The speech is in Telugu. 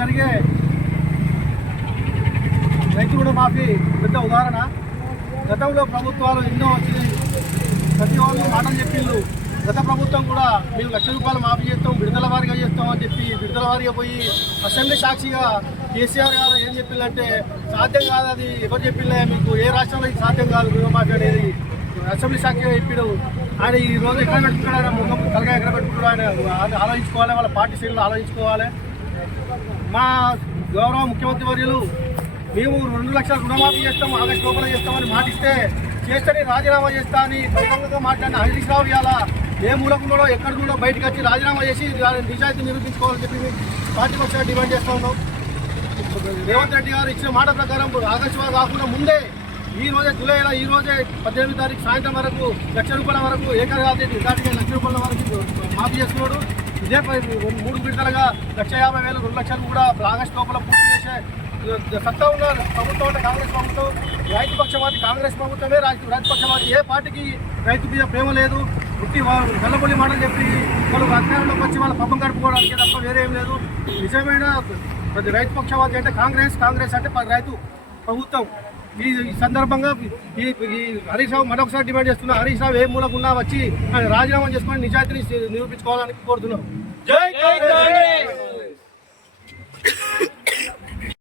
జరిగే రైతు రుణమాఫీ పెద్ద ఉదాహరణ. గతంలో ప్రభుత్వాలు ఎన్నో వచ్చినాయి, ప్రతి వాళ్ళు మాటలు చెప్పిండ్రు. గత ప్రభుత్వం కూడా మేము ₹1,00,000 మాఫీ చేస్తాం, విడుదల వారీగా చేస్తాం అని చెప్పి విడుదల వారీగా పోయి అసెంబ్లీ సాక్షిగా కేసీఆర్ గారు ఏం చెప్పిందంటే సాధ్యం కాదు, అది ఎవరు చెప్పిండే మీకు ఏ రాష్ట్రంలో ఇది సాధ్యం కాదు రుణమాఫీ అనేది అసెంబ్లీ సాక్షిగా చెప్పాడు. ఆయన ఈ రోజు ఎక్కడ పెట్టుకున్నాడు, ఆయన ముఖం కలగా ఎక్కడ పెట్టుకున్నాడు, ఆయన ఆలోచించుకోవాలి, వాళ్ళ పార్టీ శ్రేణులు ఆలోచించుకోవాలి. మా గౌరవ ముఖ్యమంత్రి వర్యులు మేము 2 లక్షల రుణమాఫీ చేస్తాం, ఆగస్టు లోపల చేస్తామని మాటిస్తే చేస్తేనే రాజీనామా చేస్తా అని బహిరంగంగా మాట్లాడిన హరీష్ రావు ఇవాళ ఏ మూలకుండో ఎక్కడికుండో బయటకు వచ్చి రాజీనామా చేసి నిజాయితీ నిరూపించుకోవాలని చెప్పి పార్టీ పక్షంగా డిమాండ్ చేస్తూ ఉన్నాం. రేవంత్ రెడ్డి గారు ఇచ్చిన మాట ప్రకారం ఆగస్టు కాకుండా ముందే ఈ రోజే జూలైలో ఈ రోజే 18వ తారీఖు సాయంత్రం వరకు ₹1,00,000 వరకు ఏకరాతి రికార్డుగా ₹1,00,000 వరకు మాఫీ చేస్తున్నాడు. ఇదే 3 విడతలుగా 1,50,000 2 లక్షలు కూడా ఆగస్టు లోపల పూర్తి చేసే సత్తా ఉన్న ప్రభుత్వం అంటే కాంగ్రెస్ ప్రభుత్వం. రైతు పక్షవాది కాంగ్రెస్ ప్రభుత్వమే. రైతు పక్షవాది ఏ పార్టీకి రైతు మీద ప్రేమ లేదు. పుట్టి గల్లబొల్లి మాటలు చెప్పి వాళ్ళు అధికారంలోకి వచ్చి వాళ్ళ పబ్బం గడుపుకోవడానికి తప్ప వేరే ఏం లేదు. నిజమైన రైతు పక్షవాది అంటే కాంగ్రెస్ అంటే రైతు ప్రభుత్వం. ఈ సందర్భంగా ఈ హరీష్ రావు మరొకసారి డిమాండ్ చేస్తున్నా, హరీష్ రావు ఏ మూలకున్నా వచ్చి రాజీనామా చేసుకొని నిజాయితీని నిరూపించుకోవాలని కోరుతున్నాం. జై కాంగ్రెస్.